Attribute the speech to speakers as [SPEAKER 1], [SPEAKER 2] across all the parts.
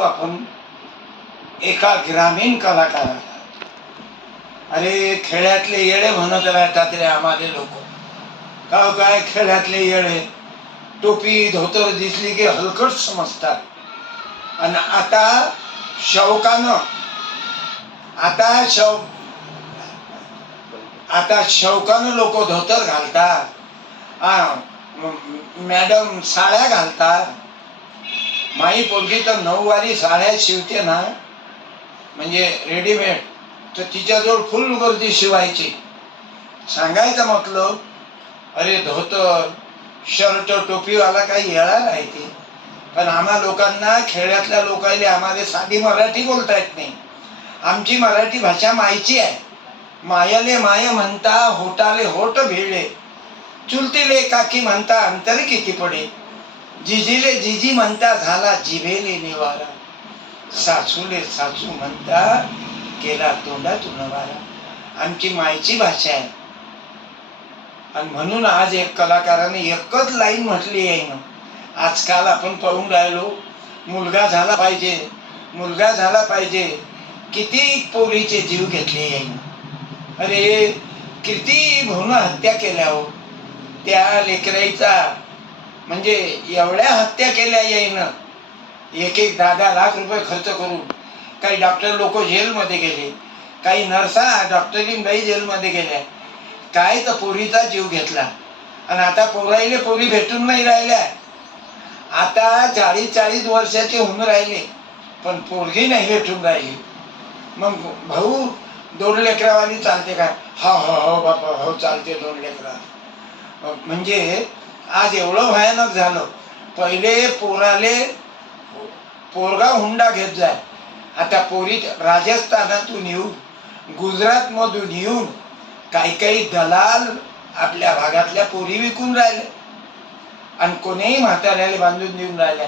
[SPEAKER 1] आपण एका ग्रामीण कलाकाराला अरे खेड्यातले येडे म्हणत राहतात रे आम्हाला लोक. का हो, काय खेड्यातले येडे? टोपी धोतर दिसली की हलकट समजतात. आणि आता शौकानं आता शौ आता शौकानं लोक धोतर घालतात. मॅडम साड्या घालतात. माई पोरगी तर नऊवारी साड्या शिवते ना म्हणजे रेडीमेड तर तिच्याजवळ फुल गर्दी शिवायची. सांगायचं म्हटलं अरे धोतर शर्ट टोपीवाला काही येळा नाही ते. पण आम्हा लोकांना खेड्यातल्या लोकांना आम्हाला साधी मराठी बोलता येत नाही. आमची मराठी भाषा मायची आहे. मायाले माय म्हणता होटाले होट भिडले चुलतीले काकी म्हणता अंतर किती पडे? जिजीले जिजी म्हणता झाला जिभेले निवारा. सासूले सासू म्हणता केला तोंडातून वारा आमची मायची भाषा आहे. आणि म्हणून आज एक कलाकाराने एकच लाईन म्हटली आहे ना. आजकाल आपण पाहून राहिलो मुलगा झाला पाहिजे मुलगा झाला पाहिजे. किती पोरीचे जीव घेतले येईन अरे किती भ्रूण हत्या केल्या हो. त्या लेकराईचा म्हणजे एवढ्या हत्या केल्या येईन एक एक दहा दहा लाख रुपये खर्च करून. काही डॉक्टर लोक जेलमध्ये गेले. काही नर्सा डॉक्टरीन बाई जेलमध्ये गेल्या. काय तर पोरीचा जीव घेतला. आणि आता पोराईले पोरी भेटून नाही राहिल्या. आता चाळीस चाळीस वर्षाचे होऊन राहिले. पण पोरगी नाही भेटून राहिली. मग भाऊ दोन लेकरावाली चालते का? हो हो हो बापा हो चालते दोन लेकरा. म्हणजे आज एवढं भयानक झालं. पहिले पोराले पोरगा हुंडा घेत जाय आता पोरी राजस्थानातून येऊन गुजरातमधून येऊन काही काही दलाल आपल्या भागातल्या पोरी विकून राहिले. आणि कोणीही म्हाताऱ्याला बांधून देऊन राहिल्या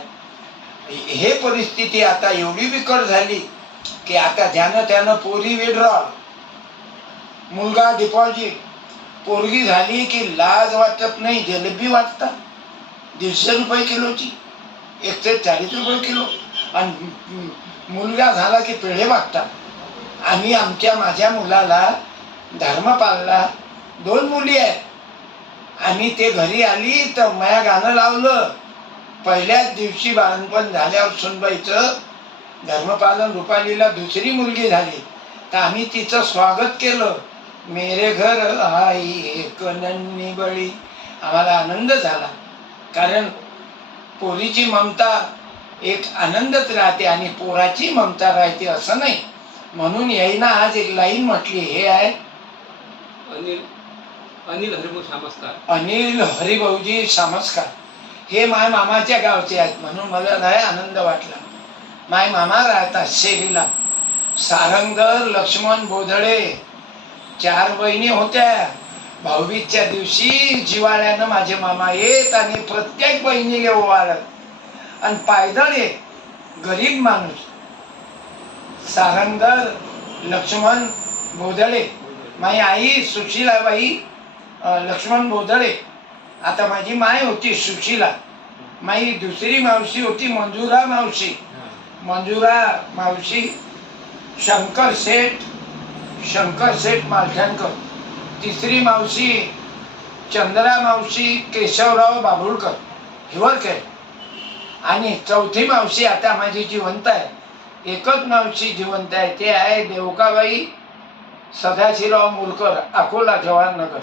[SPEAKER 1] हे परिस्थिती आता एवढी बिकट झाली की आता ज्यानं त्यानं पोरी विड्रॉल मुलगा डिपॉझिट पोरगी झाली की लाज वाटत नाही जलेबी वाटतात दीडशे रुपये किलोची एकशे चाळीस रुपये किलो. आणि मुलगा झाला की पेढे मागतात. आम्ही आमच्या माझ्या मुलाला धर्म पाळला. दोन मुली आहेत. आणि ते घरी आली तर माया गाणं लावलं. पहिल्याच दिवशी बाळणपण झाल्यावर सुनबाईचं धर्मपालन रुपालीला दुसरी मुलगी झाली. तर आम्ही तिचं स्वागत केलं. मेरे घर आई एक नन्नी बळी. आम्हाला आनंद झाला. कारण पोरीची ममता एक आनंदच राहते आणि पोराची ममता राहते असं नाही. म्हणून याईना आज एक लाईन म्हटली हे आहे.
[SPEAKER 2] अनिल अनिल हरिभाऊ सामस्कार.
[SPEAKER 1] अनिल हरिभाऊजी सामस्कार. हे माय मामाच्या गावचे आहेत म्हणून मला लय आनंद वाटला. माय मामा राहतात शेरीला सारंगर लक्ष्मण बोधळे चार बहिणी होत्या. भाऊबीजच्या दिवशी जिवाळ्यानं माझे मामा येत आणि प्रत्येक बहिणीले ओवाळत. आणि पायदळ येत गरीब माणूस. सारंगर लक्ष्मण बोधळे माझी आई सुशीलाबाई लक्ष्मण बोधळे आता माझी माय होती सुशीला. माझी दुसरी मावशी होती मंजुरा मावशी. मंजुरा मावशी शंकर शेठ शंकर शेठ मालठणकर तिसरी मावशी चंद्रा मावशी केशवराव बाभुळकर हिवरकर. आणि चौथी मावशी आता माझी जिवंत आहे. एकच मावशी जिवंत आहे ते आहे देवकाबाई सदाशिवराव मुलकर अकोला जवाहरनगर.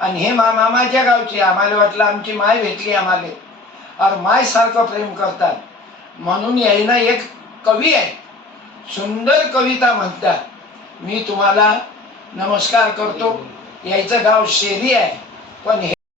[SPEAKER 1] आणि हे मा मामाच्या गावची आम्हाला वाटलं आमची माय भेटली आम्हाला. और माय सारखं प्रेम करतात. म्हणून यायनं एक कवी आहे. सुंदर कविता म्हणतात. मी तुम्हाला नमस्कार करतो. यायचं गाव शेरी आहे. पण